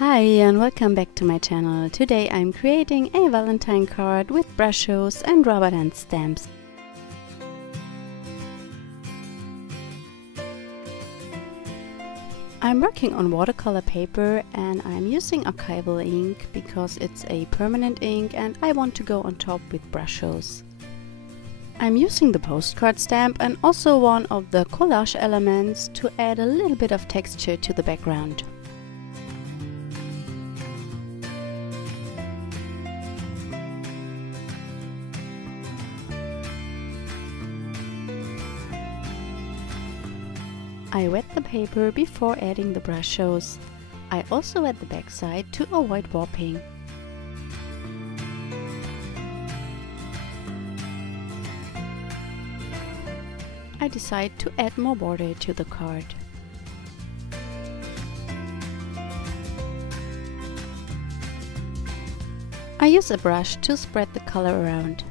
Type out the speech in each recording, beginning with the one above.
Hi and welcome back to my channel. Today I'm creating a Valentine card with Brushos and rubber band stamps. I'm working on watercolor paper and I'm using archival ink because it's a permanent ink and I want to go on top with Brushos. I'm using the postcard stamp and also one of the collage elements to add a little bit of texture to the background. I wet the paper before adding the Brushos. I also wet the backside to avoid warping. I decide to add more border to the card. I use a brush to spread the color around.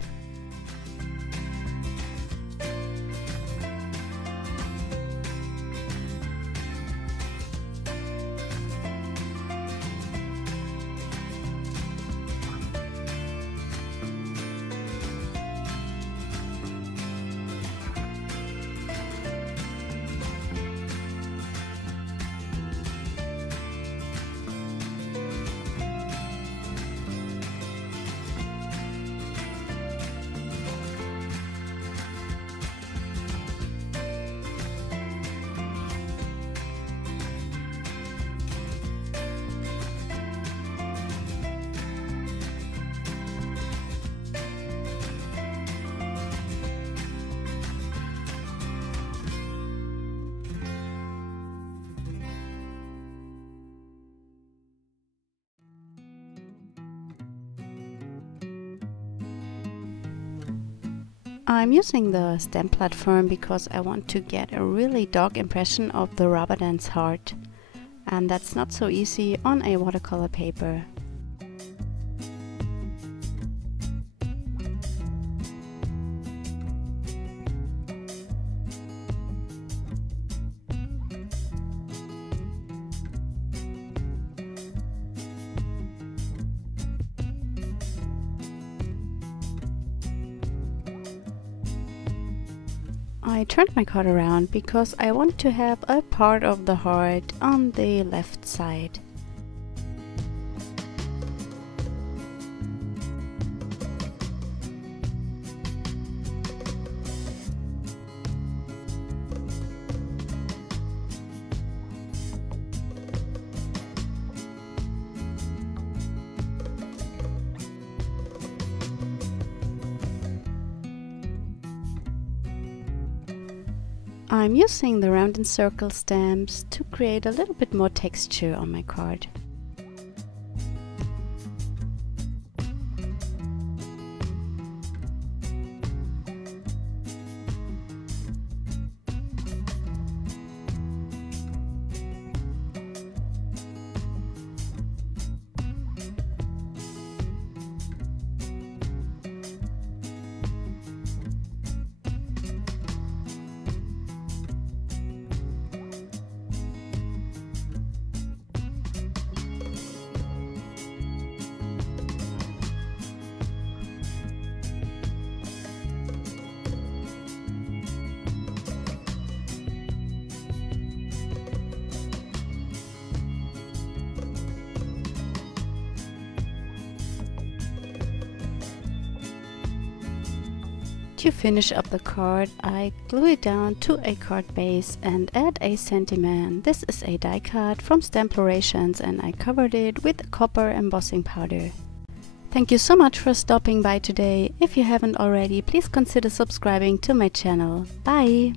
I'm using the stamp platform because I want to get a really dark impression of the rubber band's heart, and that's not so easy on a watercolor paper. I turned my card around because I want to have a part of the heart on the left side. I'm using the round and circle stamps to create a little bit more texture on my card. To finish up the card, I glue it down to a card base and add a sentiment. This is a die cut from CUTplorations and I covered it with copper embossing powder. Thank you so much for stopping by today. If you haven't already, please consider subscribing to my channel. Bye!